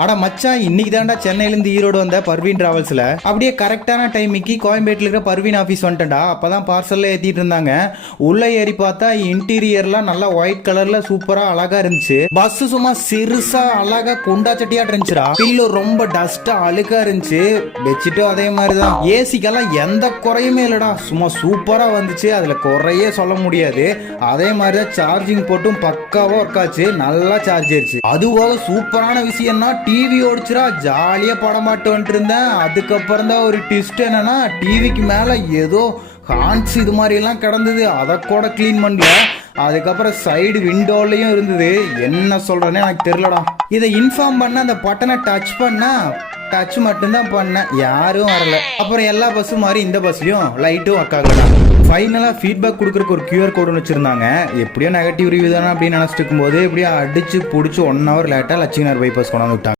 அட மச்சான், இன்னைக்கு தான்டா சென்னையிலேருந்து ஈரோடு வந்த பர்வீன் டிராவல்ஸ்ல அப்படியே கரெக்டான டைமுக்கு கோயம்பேட்டில் இருக்கிற பர்வீன் ஆஃபீஸ் வந்துட்டேன்டா. அப்பதான் பார்சல்ல ஏத்திட்டு இருந்தாங்க. உள்ள ஏறி பார்த்தா இன்டீரியர்லாம் நல்லா ஒயிட் கலர்ல சூப்பரா அழகா இருந்துச்சு. பஸ் சும்மா சிறுசா அழகா குண்டா சட்டியா இருந்துச்சுடா. பில்லு ரொம்ப டஸ்டா அழுக்கா இருந்துச்சு. பெட்ஷீட்டும் அதே மாதிரிதான். ஏசிக்கெல்லாம் எந்த குறையுமே இல்லடா, சும்மா சூப்பரா வந்துச்சு. அதுல குறையே சொல்ல முடியாது. அதே மாதிரிதான் சார்ஜிங் போட்டும் பக்காவா ஒர்க் ஆச்சு. நல்லா சார்ஜ் ஆயிடுச்சு. அதுவாக சூப்பரான விஷயம்னா டிவி ஓடிச்சுரா. ஜாலியா படம் பாட்டு வந்துட்டு இருந்தேன். அதுக்கப்புறம் தான் ஒரு ட்விஸ்ட் என்னன்னா, டிவிக்கு மேல ஏதோ ஹான்ஸ் இது மாதிரி எல்லாம் கிடந்தது. அதை கூட கிளீன் பண்ணல. அதுக்கப்புறம் சைடு விண்டோலையும் இருந்தது. என்ன சொல்றேன்னு எனக்கு தெரியலடா. இதை இன்ஃபார்ம் பண்ண அந்த பட்டனை டச் மட்டும்தான் பண்ணேன். யாரும் வரல. அப்புறம் எல்லா பஸ்ஸும் மாதிரி இந்த பஸ்லயும் லைட்டும் ஒர்க் ஆகலடா. ஃபைனலாக ஃபீட்பேக் கொடுக்குறக்கு ஒரு QR கோடு வச்சுருந்தாங்க. எப்படியோ நெகட்டிவ் ரிவ்யூ தானே அப்படின்னு நினச்சிட்டு இருக்கும்போது எப்படியோ அடிச்சு பிடிச்சி 1 hour லேட்டாக லட்சுமி நகர் பைபாஸ் கொண்டாந்து விட்டாங்க.